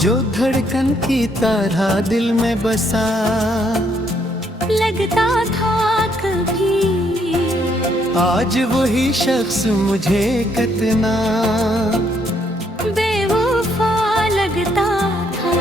जो धड़कन की तरह दिल में बसा, लगता था कभी आज वही शख्स मुझे कितना बेवफा लगता था।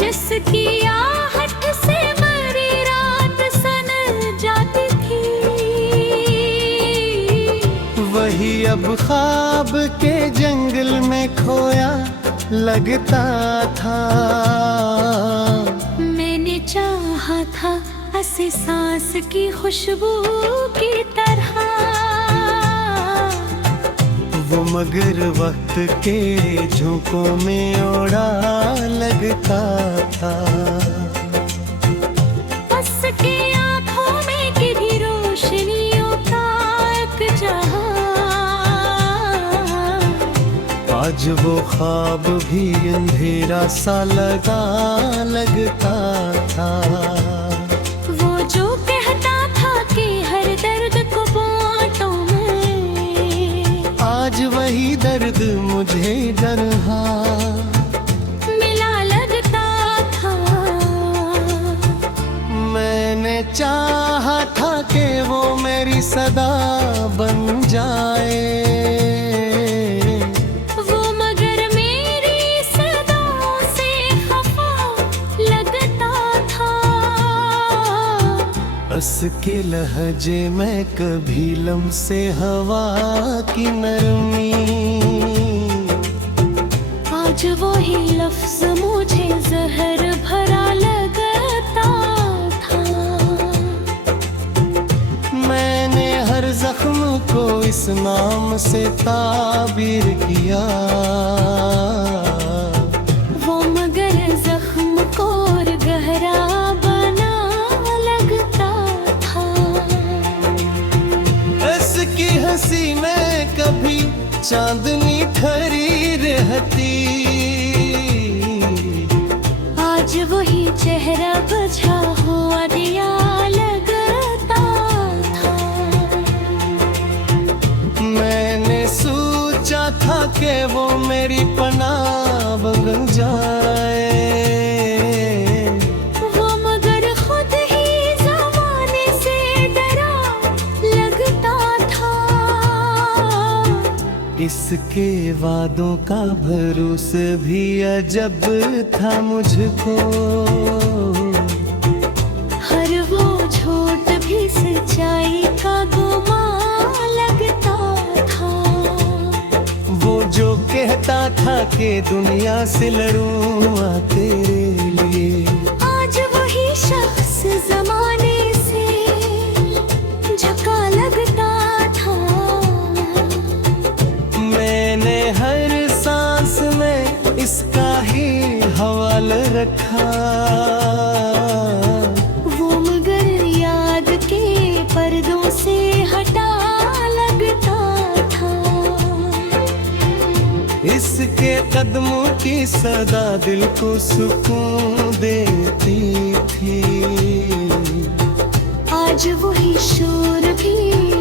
जिसकी आहट से मरी रात सन जाती थी, वही अब ख्वाब के जंगल में खोया लगता था। मैंने चाहा था हंसी सांस की खुशबू की तरह, वो मगर वक्त के झोंकों में ओढ़ा लगता था। बस के आंखों में गिरी रोशनियों का एक जहां, आज वो ख्वाब भी अंधेरा सा लगा लगता था। वो जो कहता था कि हर दर्द को बांटो मैं, आज वही दर्द मुझे डरहा मिला लगता था। मैंने चाहा था कि वो मेरी सदा बन जाए, वो मगर मेरी सदाओं से खफा लगता था। हंस के लहजे में कभी लम्से हवा की नरमी, आज वही लफ्ज मुझे जहर भरा लगता था। मैंने हर जख्म को इस नाम से ताबीर किया, वो मगर जख्म को और गहरा बना लगता था। इसकी हंसी में कभी चांदनी ठहरी रहती, आज वही चेहरा बुझा हुआ दिया लगता था। मैंने सोचा था कि वो मेरी पनाह बन जाए, वो मगर खुद ही ज़माने से डरा लगता था। इसके वादों का भरोसा भी अजब था मुझको, हर वो झूठ भी सच्चाई का गुमान लगता था। वो जो कहता था कि दुनिया से लड़ूंगा तेरे लिए, आज वही शख्स जमाने से झका लगता था। मैंने हर सांस में इसका ही हवाला रखा, वो मगर याद के पर्दों से हटा लगता था। इसके कदमों की सदा दिल को सुकून देती थी, आज वही शोर भी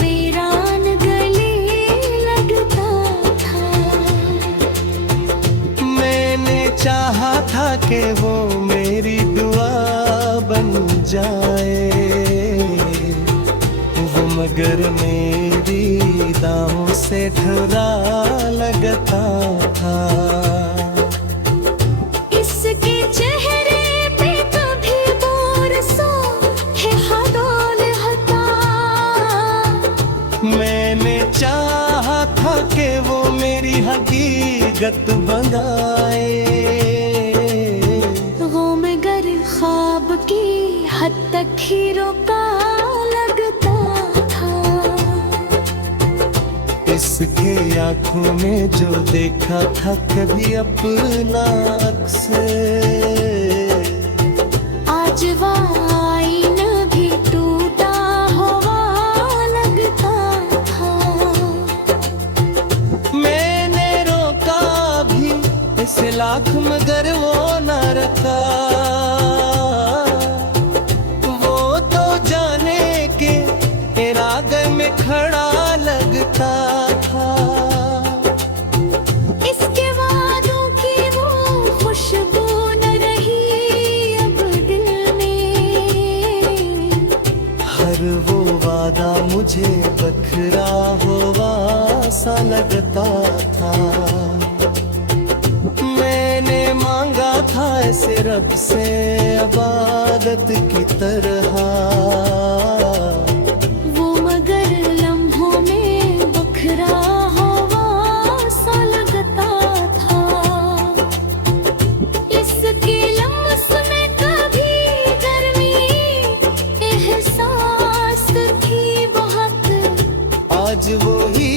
वीरान गले लगता था। मैंने चाहा था कि वो मेरी दुआ बन जाए, वो मगर मेरी दाहों से ठुरा लगता था। इसके चेहरे पे कभी बोरसो है हदौल हता, मैंने चाहा था कि वो मेरी हकीकत बनाए, वो मगर ख्वाब की हद तक ही रोका लगता था। इसके आंखों में जो देखा था कभी अपना अक्स, आज वो आईना भी टूटा हुआ लगता था। मैंने रोका भी इसे लाख मगर वो न रखा, वो तो जाने के इरादे में खड़ा लगता था। इसके वादों की वो मुझे बखरा हुआ सा लगता था। मैंने मांगा था ऐसे रब से इबादत की तरह, वो मगर लम्हों में बखरा हुआ सा लगता था। इसके लम्स में कभी गर्मी एहसास थी बहुत, आज वही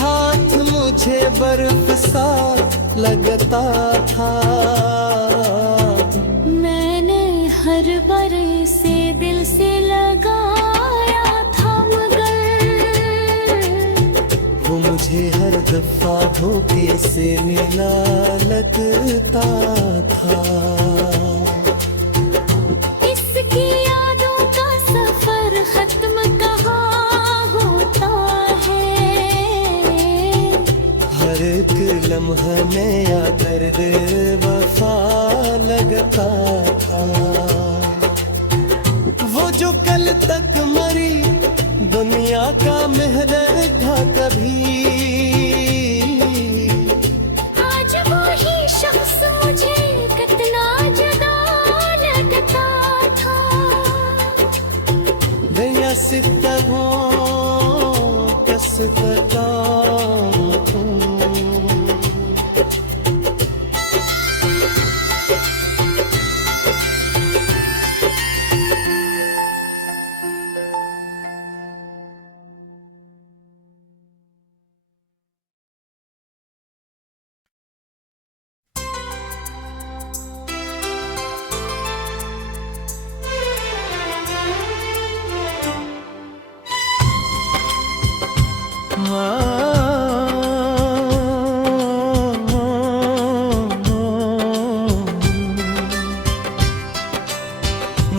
हाथ मुझे बर्फ सा लगता था। मैंने हर बरे से दिल से लगाया था मगर वो मुझे हर दफा धोखे से मिला लगता था। इसकी यादों का सफर खत्म कहाँ होता है। हर एक लम्हा नया दर्द वफा लगता था। वो जो कल तक मरी दुनिया का मेहर था कभी, आज वही शख्स मुझे कितना जुदा लगता था। नया सितगों कसता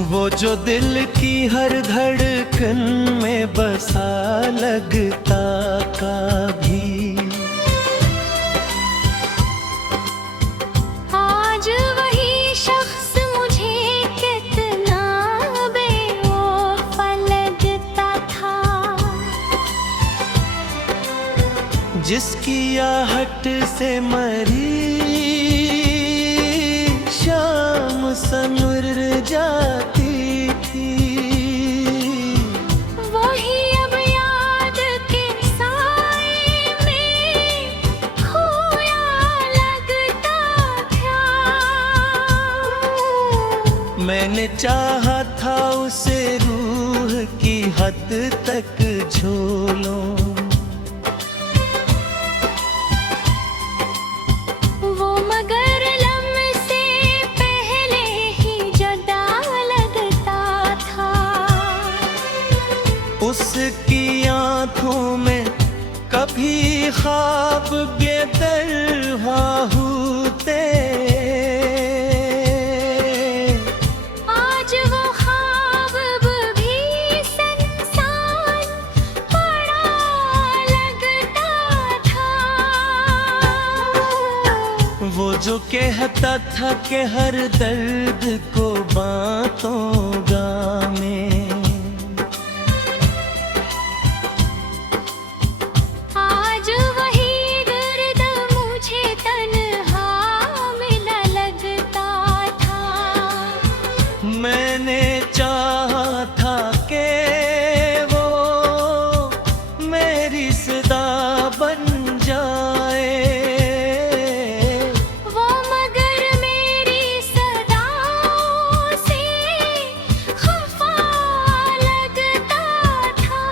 वो जो दिल की हर धड़कन में बसा लगता कभी, आज वही शख्स मुझे कितना बेवफा लगता था। जिसकी आहट से मरी शाम समुर जाती थी, वही अब याद के साए में खोया लगता था। मैंने चाहा था उसे रूह की हद तक झोलूं, वो मगर लम्से पहले ही जुदा लगता था। उसकी आंखों में कभी ख्वाब बेदरहा होते, आज वो ख्वाब भी संसान पड़ा लगता था। वो जो कहता था कि हर दर्द को बांटूंगा मैं, आज वही दर्द मुझे तन्हा मिला लगता था। मैंने चाहा था कि वो मेरी सदा बन जाए, वो मगर मेरी सदाओं से खफा लगता था।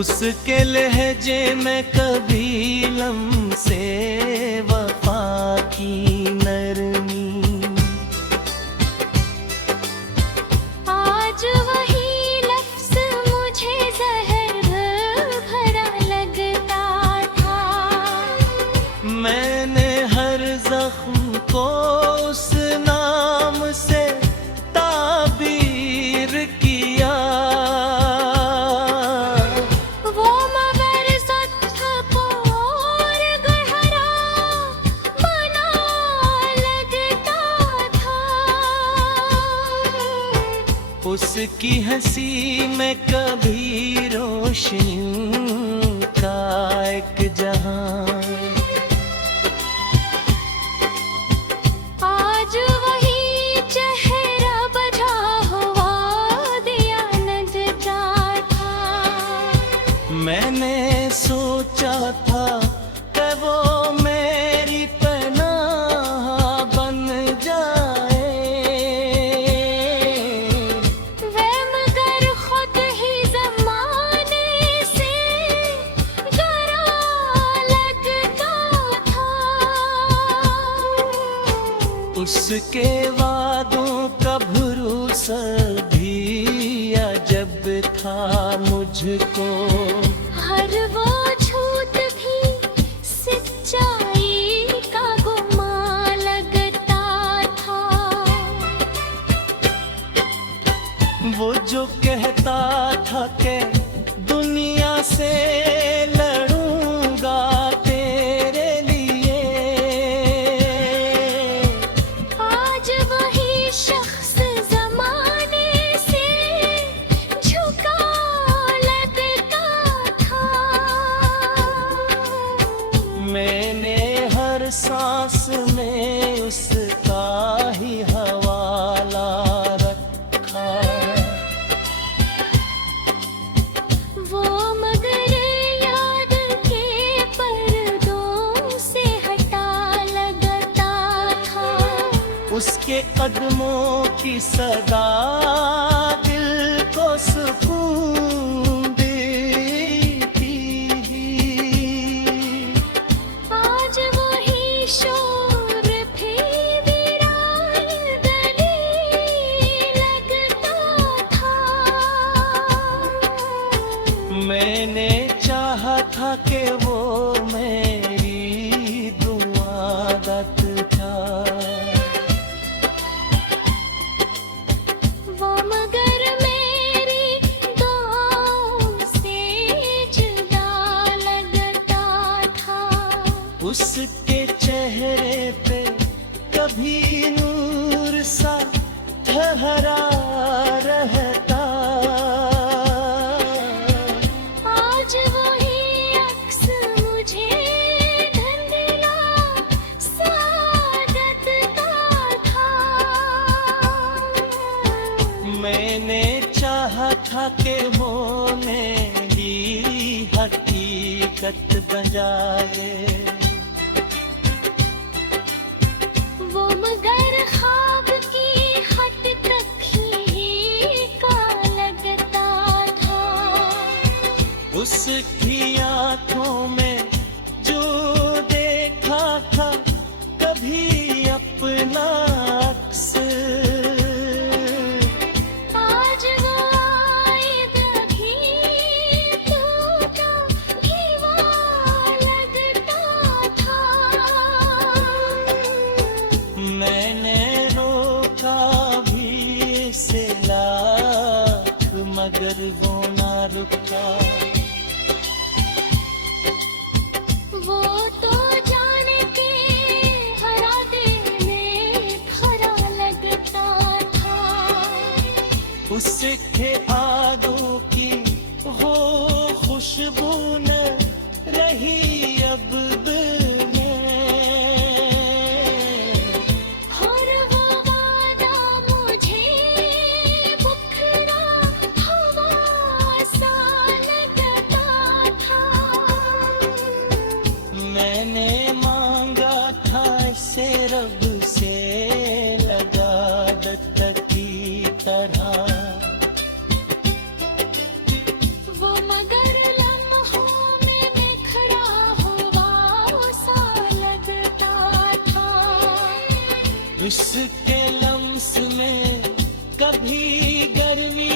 उसके लहजे में कभी लम्से वफा की नरमी, आज वही लफ्ज़ मुझे ज़हर भरा लगता था। मैंने हर जख्म को उस नाम से ताबीर किया, वो मगर सत्थ को और गहरा उसकी हंसी में कभी रोशनी का एक जहां, आज वही चेहरा बजा हुआ दिया नजता था। मैंने सोचा था कि वो मेरी पनाह बन जाए, वे मगर खुद ही जमाने से डरा लगता था। उसके वादों का भरोसा भी अजब था मुझको। हर वो झूठ भी सच्चाई का गुमान लगता था। वो जो कहता था कि दुनिया से लड़ूंगा तेरे लिए, आज वही शख्स जमाने से झुका लगता था। मैंने हर सांस में उसका ही हवाला रखा। वो मगर याद के पर्दों से हटा लगता था। उसके कदमों की सदा दिल को सुकून देती। आज वही शोर भी वीरान गली लगता था। मैंने चाहा था कि वो मेरी दुआदत था। वो मगर मेरी दुआओं से जुदा लगता था। उसके चेहरे पे कभी नूर सा ठहरा रहता। आज वही अक्स मुझे धुंधला सा लगता था। मैंने चाहा था कि वो मेरी हकीकत बन जाए। वो मगर ख्वाब की हद तक ही का लगता था। उसकी आंखों में जो देखा था कभी अपना अक्स, आज वो आइब भी टूटा दीवार लगता था। मैंने रोका भी इसे लाख मगर वो ना रुका। वो तो जाने के हरा देने भरा लगता था। उसके आगों की वो खुशबू न रही अब दिल में। और वो वादा मुझे बुखरा हवा सा लगता था। मैंने मांगा था इसे रब से लगा दत्त की तरह। वो मगर लम्हों में बिखरा हुआ सा लगता था। उसके लम्स में कभी गर्मी